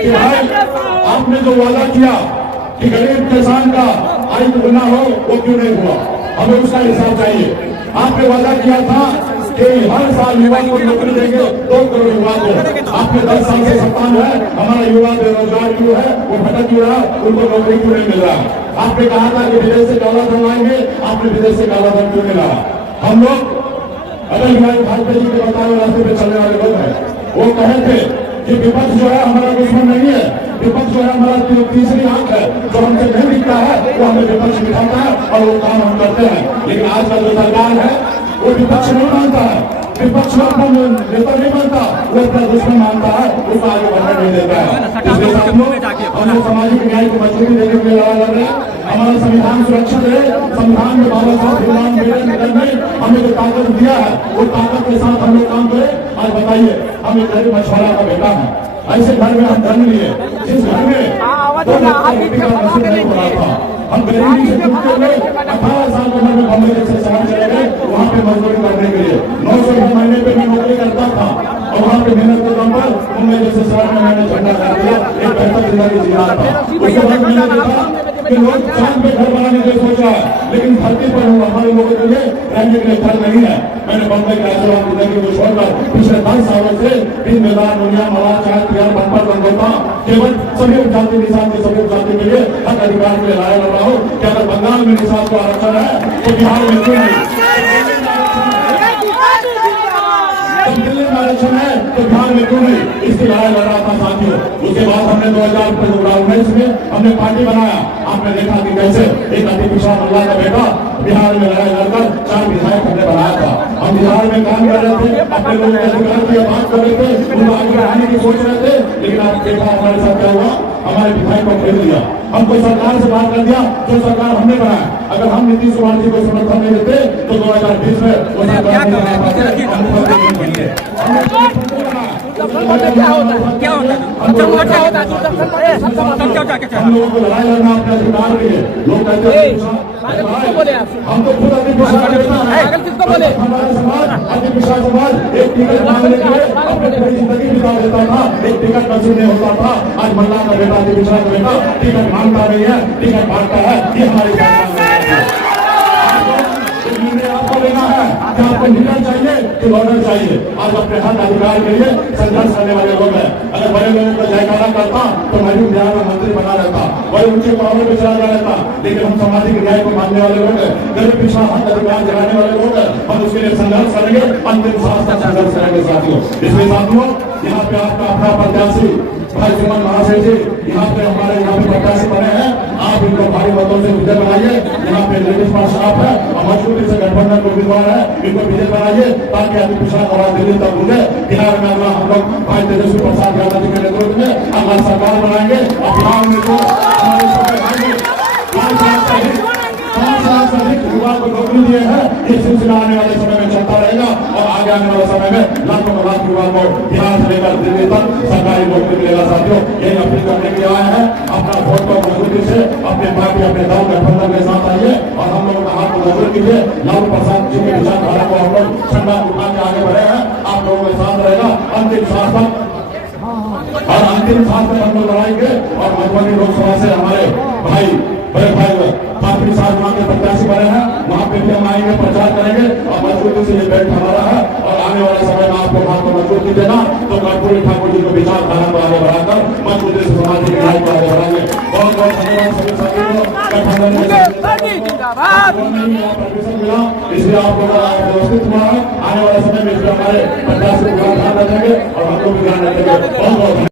कि भाई आपने जो वादा किया कि गरीब किसान का आय दुगना हो, वो क्यों नहीं हुआ? हमें उसका हिसाब चाहिए। आपने वादा किया था कि हर साल युवा को नौकरी देंगे, 2 करोड़ युवा को। आपने 10 साल से सत्तान है, हमारा युवा बेरोजगार क्यों है, वो भटक क्यों रहा, उनको नौकरी क्यों नहीं मिल रहा? आपने कहा था कि विदेश से काला धन लाएंगे, आपने विदेश से काला धन क्यों मिला? हम लोग अटल बिहारी वाजपेयी जी के बताए रास्ते पे चलने वाले लोग हैं। वो कहे थे कि विपक्ष जो है हमारा दुश्मन नहीं है, विपक्ष जो है हमारा तीसरी आंख है, जो हमसे नहीं दिखता है वो हमें विपक्ष दिखाता है और वो काम हम करते हैं। लेकिन आज का जो सरकार है वो विपक्ष नहीं मानता है, विपक्ष अपना नेता नहीं मानता, वो अपना दुश्मन मानता है, उसको आगे बढ़ने नहीं देता है। इसके साथ हम लोग सामाजिक न्याय को मजबूती देने के लिए लड़ा लड़ रहे हैं। हमारा संविधान सुरक्षित है। संविधान में बाबा साहब भीमराव अम्बेडकर ने हमें जो ताकत दिया है, वो ताकत के साथ हम लोग काम करें। आज बताइए, हम एक गरीब मछुआरा का बेटा है, ऐसे घर में हम जन्म लिए जिस घर में हम गरीबी से छूटते हुए 18 साल की उम्र में बॉम्बे जैसे शहर चले गए, वहाँ पे मजदूरी करने के लिए 900 रुपये महीने पे मैं नौकरी करता था और वहाँ पे मेहनत के दम पर मुंबई जैसे शहर में मैंने झंडा लगा दिया, एक बेहतर जिंदगी जीना था। उसके बाद मैंने देखा कि लोग चांद पे घर बनाने के लिए सोच रहा है, लेकिन धरती पर हमारे लोगों के लिए रहने के लिए घर नहीं है। मैंने बम्बई के आशीर्वाद जिंदगी को छोड़कर पिछले 10 सालों से दिन मैदान दुनिया मवा चाय प्यार बनपर गंगोता केवल सभी जाति निषाद के सभी जाति के लिए हक अधिकार के लिए लड़ा लड़ रहा हूँ। कि अगर बंगाल में निषाद को आरक्षण है तो बिहार में क्यों नहीं? दिल्ली में आरक्षण है तो बिहार में क्यों नहीं? इसकी लड़ाई लड़ रहा था साथियों। उसके बाद हमने 2019 में हमने पार्टी बनाया। आपने देखा कि कैसे एक अति पिछड़ा महिला का बेटा बिहार में लड़ाई लड़कर 4 विधायक हमने बनाया था। हम बिहार में काम कर रहे थे, अपने लोगों के अधिकार की बात कर रहे थे, उनको आगे बढ़ाने की सोच रहे थे। लेकिन आप देखा हमारे साथ क्या हुआ, हमारे विधायक को खेल दिया, हमको सरकार से बात कर दिया जो सरकार हमने बनाया। अगर हम नीतीश कुमार जी को समर्थन नहीं देते तो 2020 में वो सरकार हम लोगों को लड़ाई लड़ना अपने अधिकार के लिए। लोग कहते हैं हम तो खुद अति हमारा समाज अति पिछड़ा समाज एक टिकट मांगने के लिए अपनी पूरी जिंदगी बिता देता था, एक टिकट नसीब नहीं होता था। आज मल्ला का बेटा अति पिछड़ा का बेटा टिकट मांगता नहीं है, टिकट मांगता है। ये हमारी आपको लेना है कि आपको लीडर चाहिए कि लॉर्डर चाहिए। आज अपने हक अधिकार के लिए संघर्ष करने वाले लोग हैं। अगर बड़े लोगों का जयकारा करता तो मैं भी बिहार में मंत्री बना रहता, बड़े ऊंचे पहाड़ों पर चला जा रहता। लेकिन हम सामाजिक न्याय को मानने वाले लोग हैं, गरीब पिछड़ा हक अधिकार जगाने वाले लोग हैं। हम उसके लिए संघर्ष करेंगे, अंतिम सांस तक संघर्ष करेंगे साथियों। इसलिए साथियों, यहाँ पे आपका अपना प्रत्याशी भाई सुमन महाशय जी यहाँ पे हमारे यहाँ पे प्रत्याशी बने हैं। आप इनको भारी मतों से विजय बनाइए। यहाँ पे लेडीज पास साफ है, मजबूती से गठबंधन को उम्मीदवार है, इनको विजय बनाइए ताकि अति पिछड़ा आवाज दिल्ली तक मुझे बिहार में अगला हम लोग भाई तेजस्वी प्रसाद यादव जी के नेतृत्व में अगला सरकार बनाएंगे और बिहार में जो हमारे 5 लाख से अधिक युवा को नौकरी दिए हैं, ये सिलसिला आने वाले समय में चलता रहेगा और आगे आने वाले समय में लाखों लाख युवा को बिहार से लेकर दिल्ली तक सरकारी नौकरी मिलेगा साथियों। यही अपील करने के लिए आए हैं। अपना वोट को मजबूती से अपने पार्टी अपने दल गठबंधन के साथ आइए और हम लोगों का हाथ को मजबूत कीजिए। लालू प्रसाद जी के विचारधारा को हम लोग ठंडा उठा के आगे बढ़े हैं। आप लोगों के साथ रहेगा अंतिम सांस तक और अंतिम सांस तक हम लोग लड़ाएंगे। और मधुबनी लोकसभा से हमारे भाई बड़े भाई काफी साथ वहाँ के प्रत्याशी बने हैं, वहाँ पे भी हम आएंगे, प्रचार करेंगे और मजबूती से ये बैठ हमारा है। और आने वाले समय में आपको बात को मजबूती देना तो कर्पूरी ठाकुर जी को विचारधारा को आगे बढ़ाकर मजबूती से सामाजिक न्याय को आगे बढ़ाएंगे। बहुत बहुत धन्यवाद सभी साथियों को। मिला इसलिए आप लोगों का व्यवस्थित हुआ है। आने वाले समय में हमारे प्रत्याशी को ध्यान रखेंगे और हम लोग भी ध्यान रखेंगे। बहुत बहुत